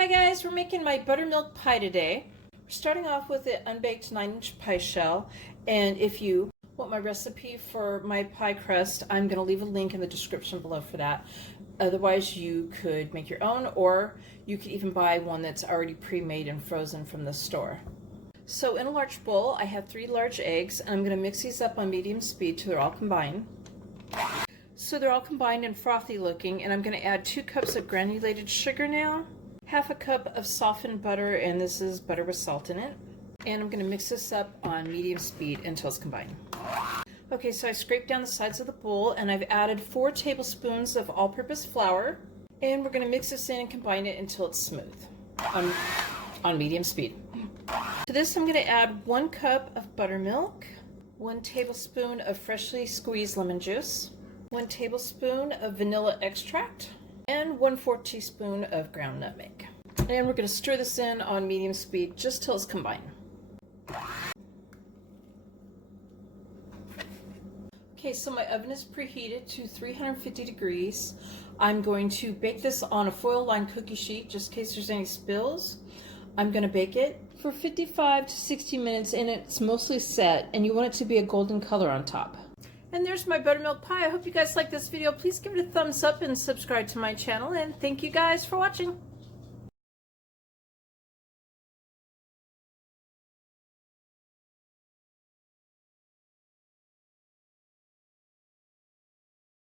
Hi guys, we're making my buttermilk pie today. We're starting off with the unbaked 9-inch pie shell, and if you want my recipe for my pie crust, I'm going to leave a link in the description below for that. Otherwise, you could make your own, or you could even buy one that's already pre-made and frozen from the store. So in a large bowl, I have 3 large eggs, and I'm going to mix these up on medium speed till they're all combined. So they're all combined and frothy looking, and I'm going to add 2 cups of granulated sugar now, half a cup of softened butter, and this is butter with salt in it. And I'm going to mix this up on medium speed until it's combined. Okay, so I scraped down the sides of the bowl, and I've added 4 tablespoons of all-purpose flour, and we're going to mix this in and combine it until it's smooth on medium speed. To this, I'm going to add 1 cup of buttermilk, 1 tablespoon of freshly squeezed lemon juice, 1 tablespoon of vanilla extract, and 1/4 teaspoon of ground nutmeg. And we're going to stir this in on medium speed just till it's combined. Okay, so my oven is preheated to 350 degrees. I'm going to bake this on a foil-lined cookie sheet just in case there's any spills. I'm going to bake it for 55 to 60 minutes, and it's mostly set, and you want it to be a golden color on top. And there's my buttermilk pie. I hope you guys like this video. Please give it a thumbs up and subscribe to my channel, and thank you guys for watching.